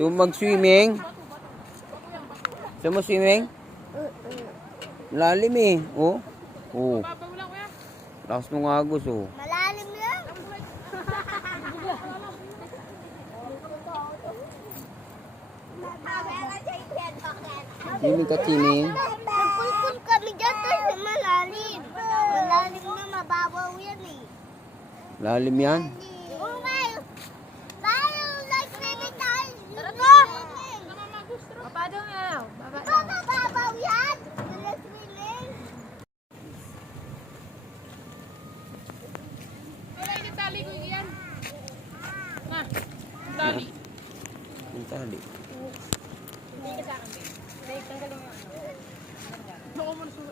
Mo mag-swimming? Gusto mo swimming? Lalim eh. Oh. Oh. Lakas nung agos oh. Malalim lang. Swimming ka, swimming. Nagpulpul kami dyan kasi malalim. Malalim na mababaw yan eh. Lalim yan. Oh my! Tayo, nag-swimming tayo. Tara Baba daw nga. Baba Ito, mababaw yan. Nag-swimming. Wala yung tali ko yan. Na. Tali. Yung tali. Hindi ka sa akin. Hindi, tanggalin mo. Ako muna sa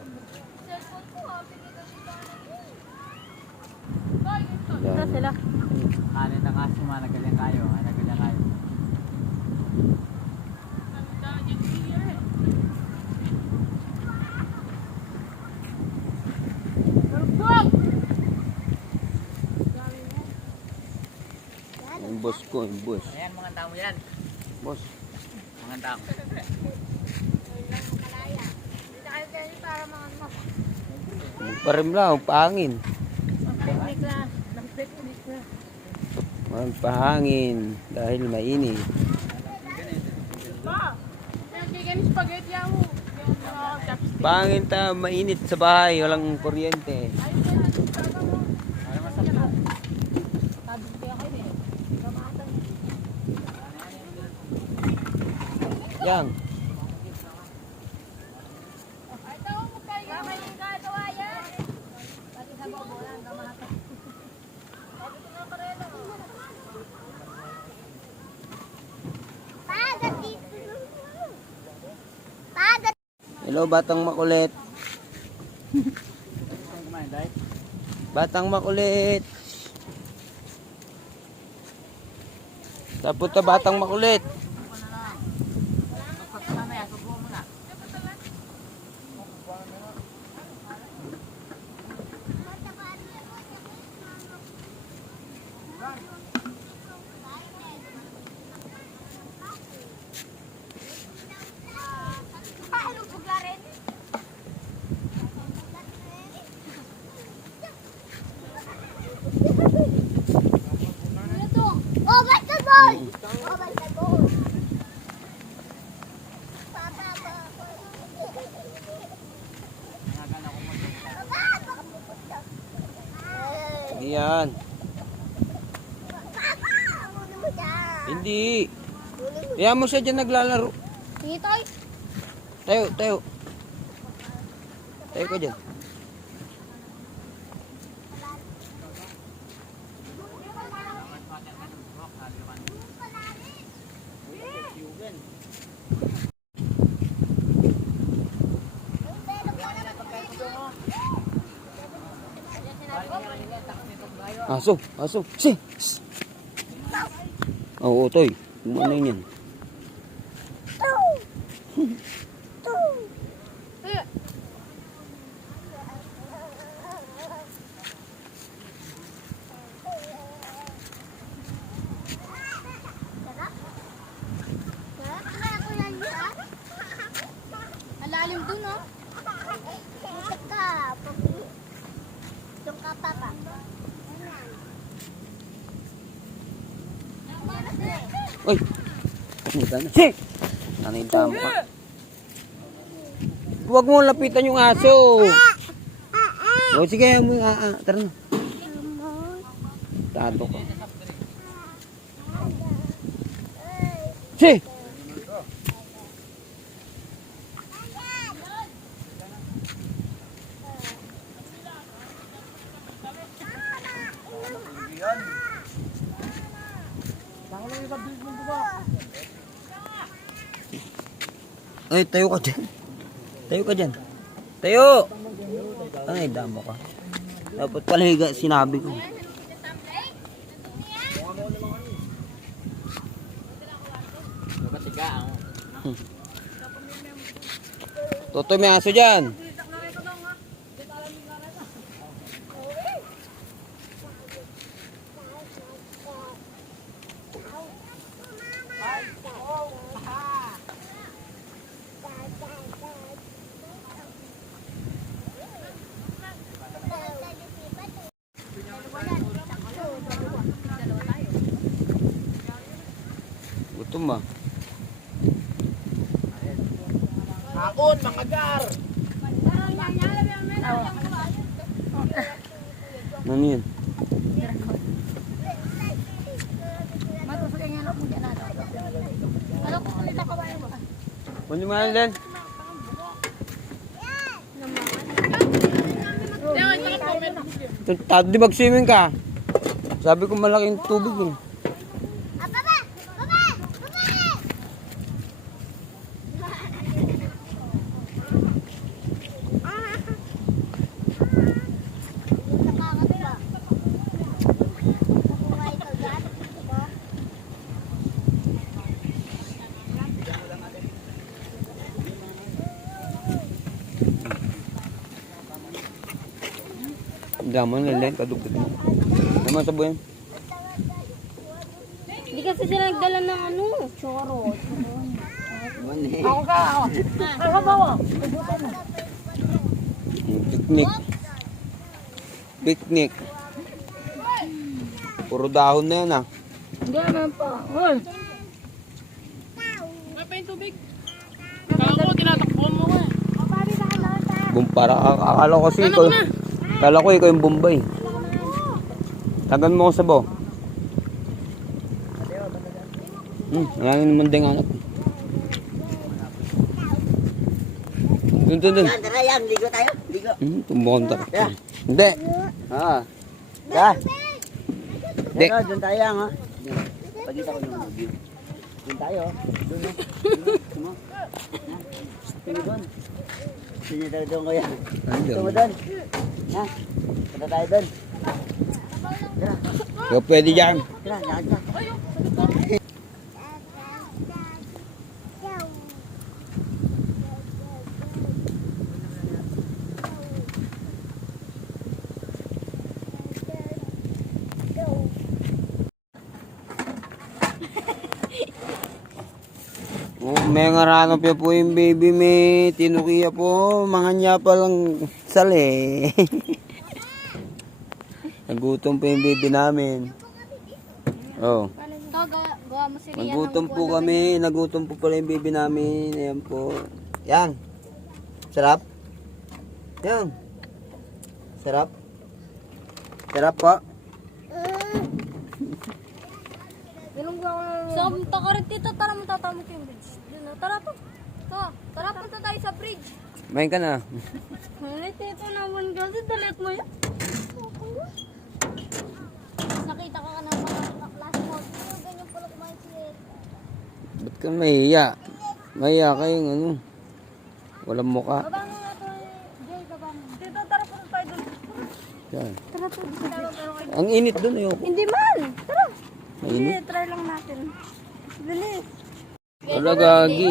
Cellphone ko ha, pinagalitan Yan. sila. Ano na nga suma, nagaling kayo, ah, nagaling kayo. Yung boss ko, yung boss. Ayan, mga tao yan. Boss. Mga tao. Magparim lang, pahangin. Magpahangin dahil mainit. Pa! Kaya ganyan spaghetti ako. Yung mga chopstick. Pahangin ta, mainit sa bahay, walang kuryente. Yang. Pagat. Hello, batang makulit. Batang makulit. Tapos ta batang makulit. Ay, Yan. Papa, huli mo siya. Hindi. Huli mo. Siya dyan naglalaro. Sige, Toy. Tayo, tayo. Tayo ka dyan. Aso, aso. Si. Oo, toy. Ano yan? Malalim dun, no? Musik ka. Papi. Doon ka, papa. Uy! Ba na? Si! Ka. Huwag mo lapitan yung aso. O sige, mo yung aa. Tara na. Tato ka. Si! Ay, tayo ka dyan. Tayo ka dyan. Tayo! Ay, damo ka. Dapat pala higa, sinabi ko. Ako. Totoy may aso dyan. Gutom ah. Hakon, makagar! Ano yun? Kunin mo din. Tadi mag-swimming ka. Sabi ko malaking tubig eh. Ah, baba! Baba! Baba! Nakakatuwa. Buhay ka dyan. Diba? Daman na lang, kadugtog mo. Naman sa buhay. Hindi kasi sila nagdala ng ano, choro. Ako ka, ako. Ako ba ako? Picnic. Picnic. Puro dahon na yan ah. Hindi naman pa. Hoy! Yung tubig. Kako, tinatakbuhan mo eh. Bumpara. Akala ko kasi ikaw. Akala ko ikaw yung Bombay. Tagan mo ako sa baw. Hmm, marami naman din anak. Dun, dun, dun. Tara yan, ligo tayo. Ligo. Hmm, tumbukon ta. Hindi. Ah. Da. Hindi. Doon tayo ha. Pagkita ko naman view. Doon tayo. Doon no. Doon. Sino doon? Sino daw doon kuya? Ano Gusto mo doon? Ha? Punta tayo doon. Ikaw pwede dyan. lakad ka. May ngaranap niya po yung baby may tinukiya po. Mga niya pa lang sali. Nagutom po yung baby namin. Oh. Nagutom po kami. Nagutom po pala yung baby namin. Ayan po. Yan. Sarap? Yan. Sarap? Sarap po? So, takarit dito, tara mo tatamok yung bridge. Dun, tara po. To, tara punta tayo sa bridge. Main ka na. Halit ito naman kasi dalit mo yan. Nakita ka ka ng mga. Pero ganyan pala kumain si Ba't ka mahiya? Mahiya kayong ano. Walang muka. Baba mo nga to, Jay, baba mo. Dito, tara punta tayo dun. Yan. Tara po. Ang init doon. Ayoko. Hindi man, tara. Mainit. try lang natin. Bilis. Ala gagi.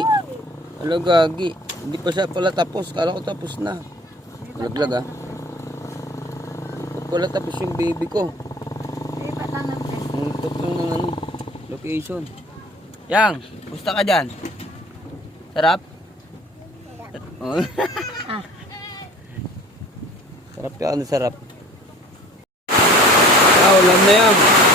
Ala gagi. Hindi pa siya pala tapos. Kala ko tapos na. Laglag ah. Pala tapos yung baby ko. Top lang ng ano, location. Yang, gusto ka dyan? Sarap? Oh. sarap yan, sarap. Ah, ulam na yan.